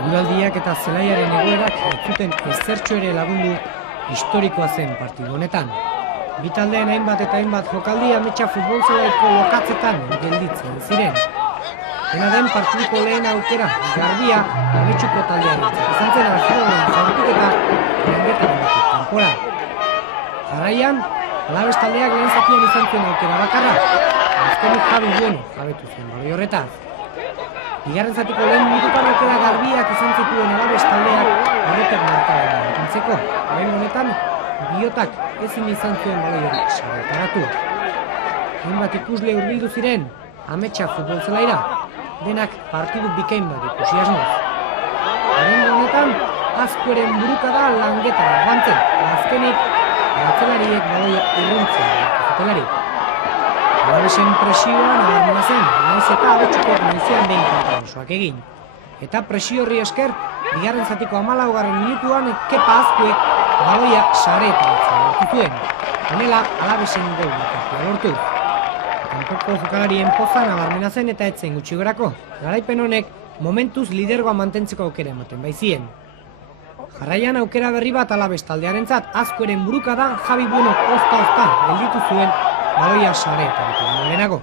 Eguraldiak eta zelaiaren egoerak ez zuten ezertxo ere lagundu historikoa zen partidu honetan. Bi taldeen hainbat eta hainbat jokaldi ametsa futbol zelaiko lokatzetan gelditzen ziren. Dena den partiduko lehen aukera garbia ametsuko taldearentzat izan zen Alfredoren jaurtiketa Langetaren kanpora. Jarraian, Alabes taldeak lehen zatian izan zuen aukera bakarra, azkenik Javi Bueno jabetu zen baloi horretaz. Bigarren zatiko lehen minututan aukera garbiak izan zituen Alabes taldeak horretak markaren erantzeko. Lehen honetan, Biotak ezin izan zuen baloi hori saretaratu. Hainbat ikusle hurbildu ziren, ametsa futbol zelaira, denak partidu bikain bat ikusi asmoz. Lehen honetan, Azkueren burukada Langetara joantzen, azkenik, atzelariek baloi urruntzen zutelari. Alabesen presioa nabarmena zen, naiz eta abetxuko noizean behin kontrabansoak egin. Eta presio horri esker, bigarren zatiko 14. minutuan Kepa Azkuek baloia sareetaratzen lortu zuen. Honela, Alabesen gol bakartia lortu. Kanpoko jokalarien poza nabarmena zen eta etzen gutxi gorako. Garaipen honek momentuz lidergoa mantentzeko aukera ematen baizien. Jarraian aukera berri bat Alabes taldearentzat, Azkueren burukada Javi Bueno ozta gelditu zuen baloia sareetaratu lehenago.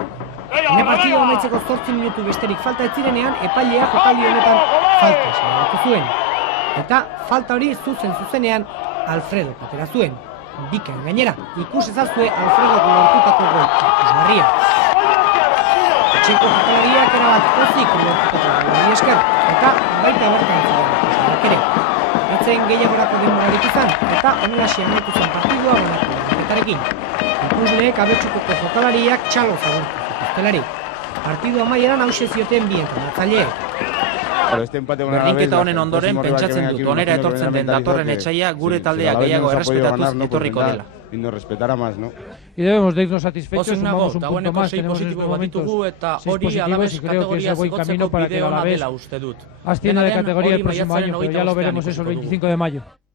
Hene partida amaitzeko 8 minutu besterik falta ez zirenean, epailea jokaldi honetan falta salatu zuen. Eta falta hori zuzenean Alfredo atera zuen. Bikain gainera, ikus ezazue Alfredo lortutako gol ikusgarria. Etxeko jokalariak erabat pozik lortutako golari esker, eta baita bertan ziren ere. Etzen gehiagorako denborarik izan, eta honelaxe amaitu zen partidua banako lanetarekin. Ikusleek abetsukoko jokalariak txalo zagortu zituztelari. Partidu amaieran hause zioten bien entrenatzaileek. Berdinketa honen ondoren pentsatzen dut onera etortzen den datorren etxaia gure taldea gehiago errespetatuz etorriko dela. Y nos respetará más, ¿no? Y debemos de irnos satisfechos, Pozik nago, sumamos un punto dagoeneko más, 6 tenemos en estos positibo bat ditugu momentos eta 6 hori positivos Alabes y creo que es kategoria el buen camino zigotzeko para que el bide ona Alavés dela uste dut. ascienda de Dena den, categoría el hori próximo maiatzaren año, pero ya lo 25 veremos eso el ikusiko dugu. 25 de mayo.